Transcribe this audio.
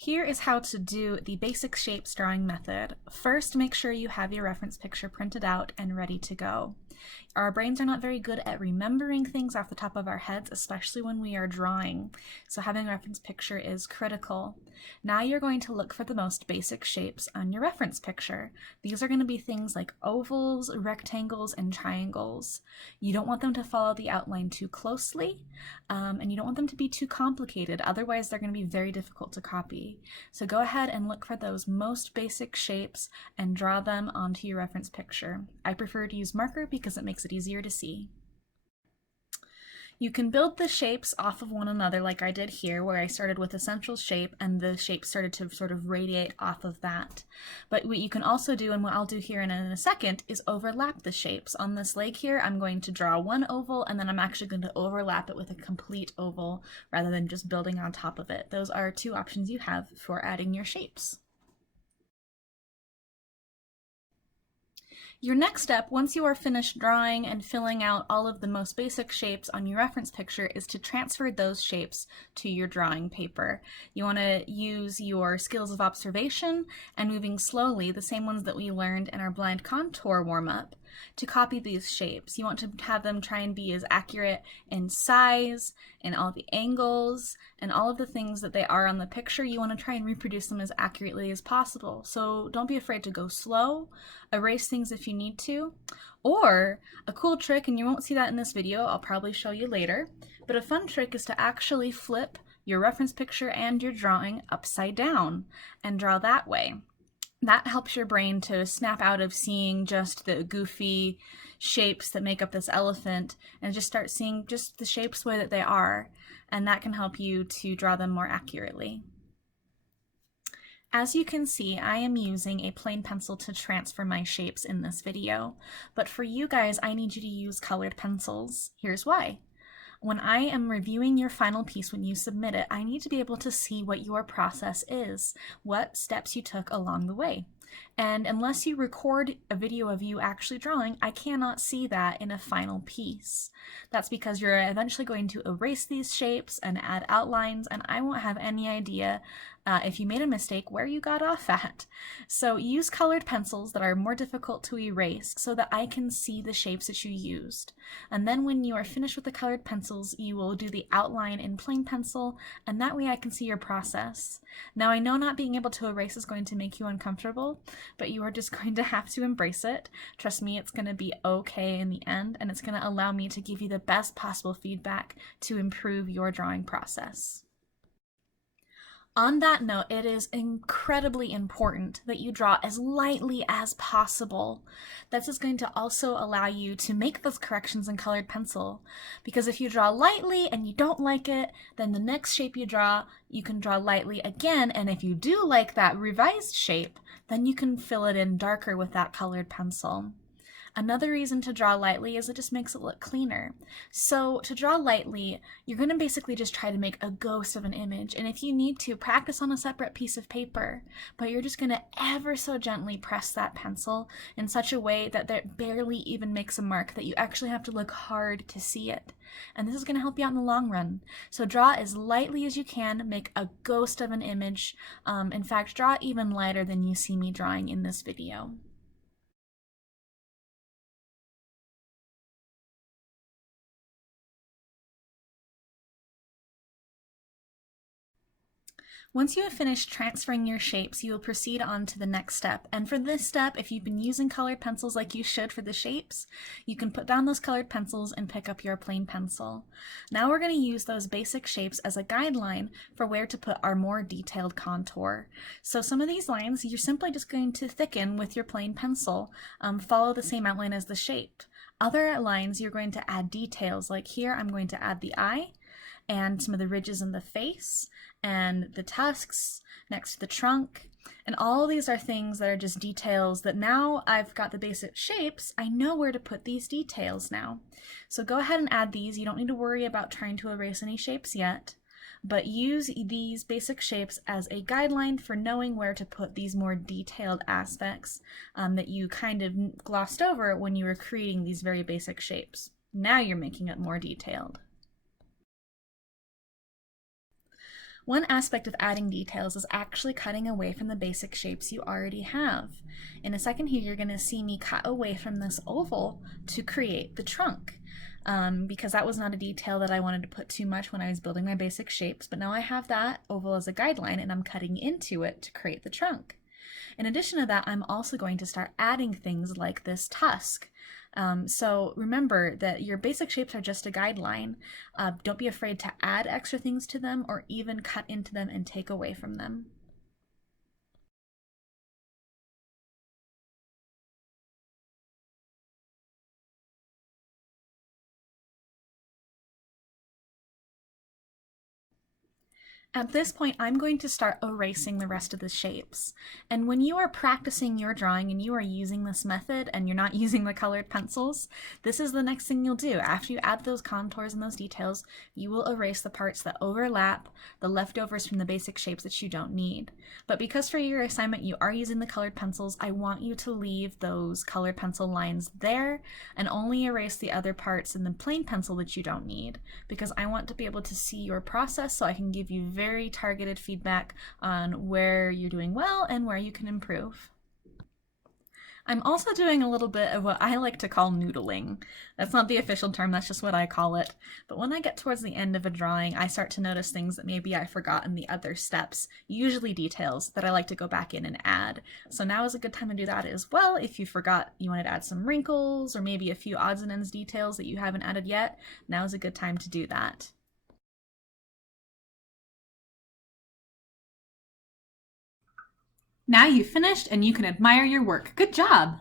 Here is how to do the basic shapes drawing method. First, make sure you have your reference picture printed out and ready to go. Our brains are not very good at remembering things off the top of our heads, especially when we are drawing. So having a reference picture is critical. Now you're going to look for the most basic shapes on your reference picture. These are going to be things like ovals, rectangles, and triangles. You don't want them to follow the outline too closely, and you don't want them to be too complicated. Otherwise, they're going to be very difficult to copy. So go ahead and look for those most basic shapes and draw them onto your reference picture. I prefer to use marker because it makes it easier to see. You can build the shapes off of one another like I did here, where I started with a central shape and the shape started to sort of radiate off of that. But what you can also do, and what I'll do here in a second, is overlap the shapes. On this leg here, I'm going to draw one oval and then I'm actually going to overlap it with a complete oval rather than just building on top of it. Those are two options you have for adding your shapes. Your next step, once you are finished drawing and filling out all of the most basic shapes on your reference picture, is to transfer those shapes to your drawing paper. You want to use your skills of observation and moving slowly, the same ones that we learned in our blind contour warm-up, to copy these shapes. You want to have them try and be as accurate in size, in all the angles, and all of the things that they are on the picture. You want to try and reproduce them as accurately as possible. So don't be afraid to go slow, erase things if you need to, or a cool trick, and you won't see that in this video, I'll probably show you later, but a fun trick is to actually flip your reference picture and your drawing upside down and draw that way. That helps your brain to snap out of seeing just the goofy shapes that make up this elephant and just start seeing just the shapes the way that they are, and that can help you to draw them more accurately. As you can see, I am using a plain pencil to transfer my shapes in this video, but for you guys, I need you to use colored pencils. Here's why. When I am reviewing your final piece when you submit it, I need to be able to see what your process is, what steps you took along the way. And unless you record a video of you actually drawing, I cannot see that in a final piece. That's because you're eventually going to erase these shapes and add outlines, and I won't have any idea if you made a mistake where you got off at. So use colored pencils that are more difficult to erase so that I can see the shapes that you used. And then when you are finished with the colored pencils, you will do the outline in plain pencil, and that way I can see your process. Now I know not being able to erase is going to make you uncomfortable, but you are just going to have to embrace it. Trust me, it's going to be okay in the end, and it's going to allow me to give you the best possible feedback to improve your drawing process. On that note, it is incredibly important that you draw as lightly as possible. This is going to also allow you to make those corrections in colored pencil, because if you draw lightly and you don't like it, then the next shape you draw, you can draw lightly again, and if you do like that revised shape, then you can fill it in darker with that colored pencil. Another reason to draw lightly is it just makes it look cleaner. So to draw lightly, you're going to basically just try to make a ghost of an image, and if you need to, practice on a separate piece of paper, but you're just going to ever so gently press that pencil in such a way that it barely even makes a mark, that you actually have to look hard to see it. And this is going to help you out in the long run. So draw as lightly as you can, make a ghost of an image. In fact, draw even lighter than you see me drawing in this video. Once you have finished transferring your shapes, you will proceed on to the next step. And for this step, if you've been using colored pencils like you should for the shapes, you can put down those colored pencils and pick up your plain pencil. Now we're going to use those basic shapes as a guideline for where to put our more detailed contour. So some of these lines, you're simply just going to thicken with your plain pencil, follow the same outline as the shape. Other lines, you're going to add details, like here I'm going to add the eye, and some of the ridges in the face, and the tusks next to the trunk. And all these are things that are just details that now I've got the basic shapes, I know where to put these details now. So go ahead and add these. You don't need to worry about trying to erase any shapes yet, but use these basic shapes as a guideline for knowing where to put these more detailed aspects that you kind of glossed over when you were creating these very basic shapes. Now you're making it more detailed. One aspect of adding details is actually cutting away from the basic shapes you already have. In a second here, you're going to see me cut away from this oval to create the trunk. Because that was not a detail that I wanted to put too much when I was building my basic shapes, but now I have that oval as a guideline and I'm cutting into it to create the trunk. In addition to that, I'm also going to start adding things like this tusk. So remember that your basic shapes are just a guideline. Don't be afraid to add extra things to them or even cut into them and take away from them. At this point, I'm going to start erasing the rest of the shapes. And when you are practicing your drawing and you are using this method and you're not using the colored pencils, this is the next thing you'll do. After you add those contours and those details, you will erase the parts that overlap, the leftovers from the basic shapes that you don't need. But because for your assignment you are using the colored pencils, I want you to leave those colored pencil lines there and only erase the other parts in the plain pencil that you don't need, because I want to be able to see your process so I can give you very targeted feedback on where you're doing well and where you can improve. I'm also doing a little bit of what I like to call noodling. That's not the official term, that's just what I call it. But when I get towards the end of a drawing, I start to notice things that maybe I forgot in the other steps, usually details that I like to go back in and add. So now is a good time to do that as well. If you forgot you wanted to add some wrinkles or maybe a few odds and ends details that you haven't added yet, now is a good time to do that. Now you've finished and you can admire your work. Good job!